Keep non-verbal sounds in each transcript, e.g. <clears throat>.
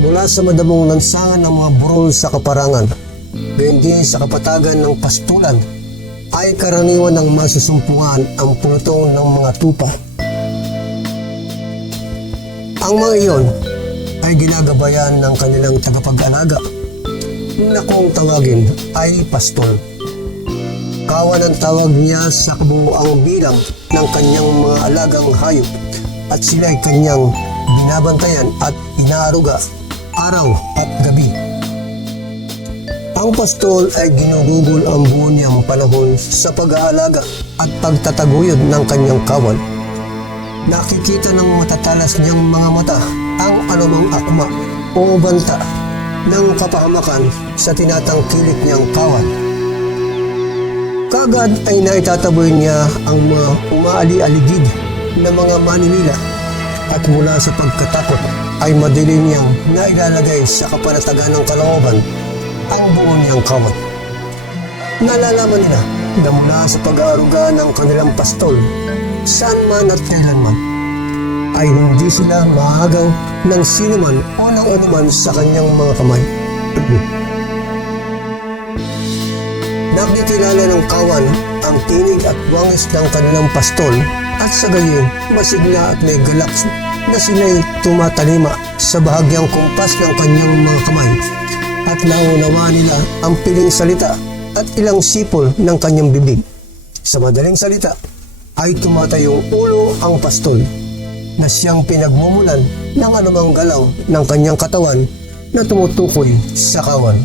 mula sa madamong lansangan ng mga burol sa kaparangan, din sa kapatagan ng pastulan, ay karaniwan ng masusumpungan ang pulutong ng mga tupa. Ang mga iyon ay ginagabayan ng kanilang tagapag-alaga na kung tawagin ay pastol. Kawan ang tawag niya sa kabuoang bilang ng kanyang mga alagang hayop at sila ay kanyang binabantayan at inaaruga araw at gabi. Ang pastol ay ginugugol ang buo niyang panahon sa pag-aalaga at pagtataguyod ng kanyang kawan. Nakikita ng matatalas niyang mga mata ang anumang akma o banta ng kapahamakan sa tinatangkilik niyang kawan. Kagad ay naitataboy niya ang mga umaali-aligid na mga maninila at mula sa pagkatakot ay madali niyang nailalagay sa kapanatagan ng kalooban ang buo niyang kawan. Nalalaman nila na mula sa pag-aaruga ng kanilang pastol, saan man at kailanman, ay hindi sila maagaw ng sinuman o ng anuman sa kanyang mga kamay. <clears throat> Nakikilala ng kawan ang tinig at wangis ng kanilang pastol at sa gayon masigla at may galak na sila'y tumatalima sa bahagyang kumpas ng kanyang mga kamay at naunawa nila ang piling salita at ilang sipol ng kanyang bibig. Sa madaling salita, ay tumatayong ulo ang pastol na siyang pinagmumulan ng anumang galaw ng kanyang katawan na tumutukoy sa kawan.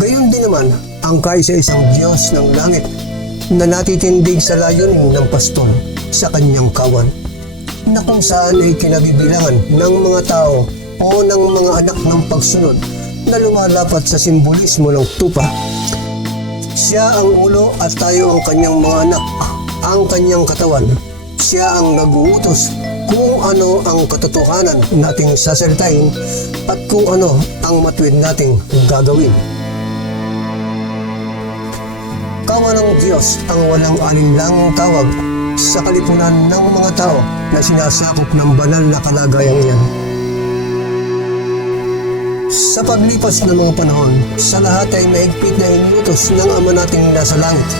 Gayon din naman ang kaisa-isang Diyos ng langit na natitindig sa layunin ng pastol sa kanyang kawan na kung saan ay kinabibilangan ng mga tao o ng mga anak ng pagsunod na lumalapat sa simbolismo ng tupa. Siya ang ulo at tayo ang kanyang mga anak, ang kanyang katawan. Siya ang nag-uutos kung ano ang katotohanan nating sasalitain at kung ano ang matuwid nating gagawin. Kawan ng Diyos ang walang alinlangang tawag sa kalipunan ng mga tao na sinasakop ng banal na kalagayang iyan. Sa paglipas ng mga panahon, sa lahat ay maigpit na inutos ng Ama nating nasa langit.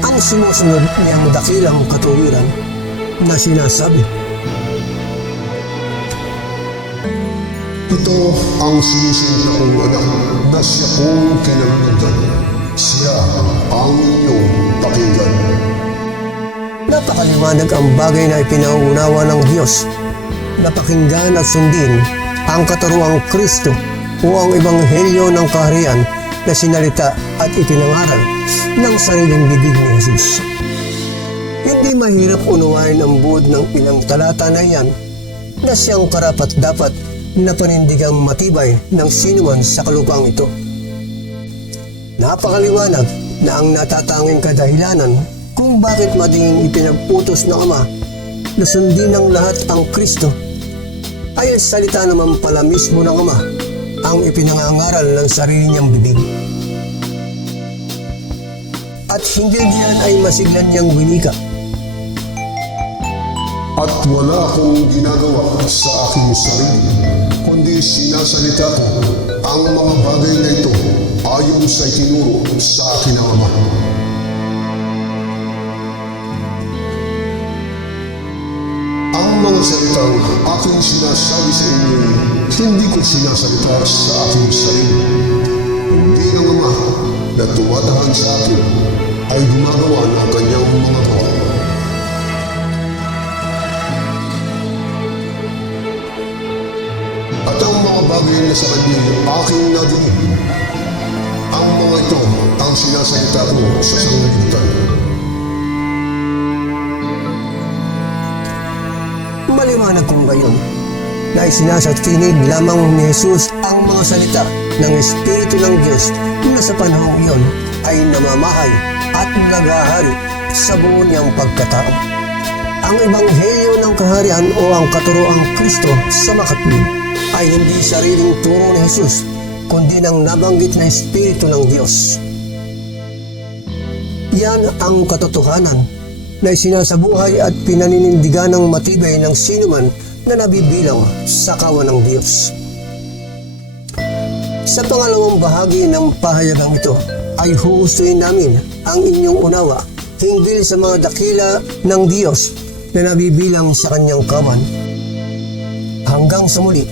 Ang sumusunod niyang dakilang katuwiran na sinasabi, Ito ang sinisinta kong anak na siya kong kinalulugan. Siya ang inyong pakinggan. Napakaliwanag ang bagay na ipinauunawa ng Diyos. Napakinggan at sundin ang katuruang Kristo o ang Ebanghelyo ng kaharian na sinalita at ipinangaral ng sariling bibig ni Jesus. Hindi mahirap unawain ang buod ng ilang talata na iyan na siyang karapat dapat na panindigang matibay ng sinuman sa kalupang ito. Napakaliwanag na ang natatanging kadahilanan kung bakit maging ipinag-utos ng Ama na sundin ng lahat ang Kristo ay ang salita naman pala mismo ng Ama ang ipinangangaral ng sarili niyang bibig. At hindi diyan ay masiglan niyang winika. At wala akong ginagawa sa aking sarili, kundi sinasalita ko ang mga bagay na ito ayon sa itinuro sa akin ng Ama. Ang mga salitang aking sinasabi sa inyo, hindi ko sinasalita sa aking sarili. Hindi ang Ama na tumatahan sa akin ay gumagawa ng kanyang mga gawa. At ang mga bagay na sa kanya aking nadinig. Ang mga ito ang sinasalita ko sa sanglibutan. Maliwanag kung gayon na isinasatinig lamang ni Jesus ang mga salita ng Espiritu ng Diyos na sa panahong iyon ay namamahay at naghahari sa buo niyang pagkatao. Ang ebanghelyo ng kaharian o ang katuroang Kristo sa makatwid ay hindi sariling turo ni Jesus kundi ng nabanggit na Espiritu ng Diyos. Yan ang katotohanan na isinasabuhay at pinaninindigan ng matibay ng sinuman na nabibilang sa kawan ng Diyos. Sa pangalawang bahagi ng pahayagang ito ay huhustuin namin ang inyong unawa hinggil sa mga dakila ng Diyos na nabibilang sa kanyang kawan. Hanggang sa muli,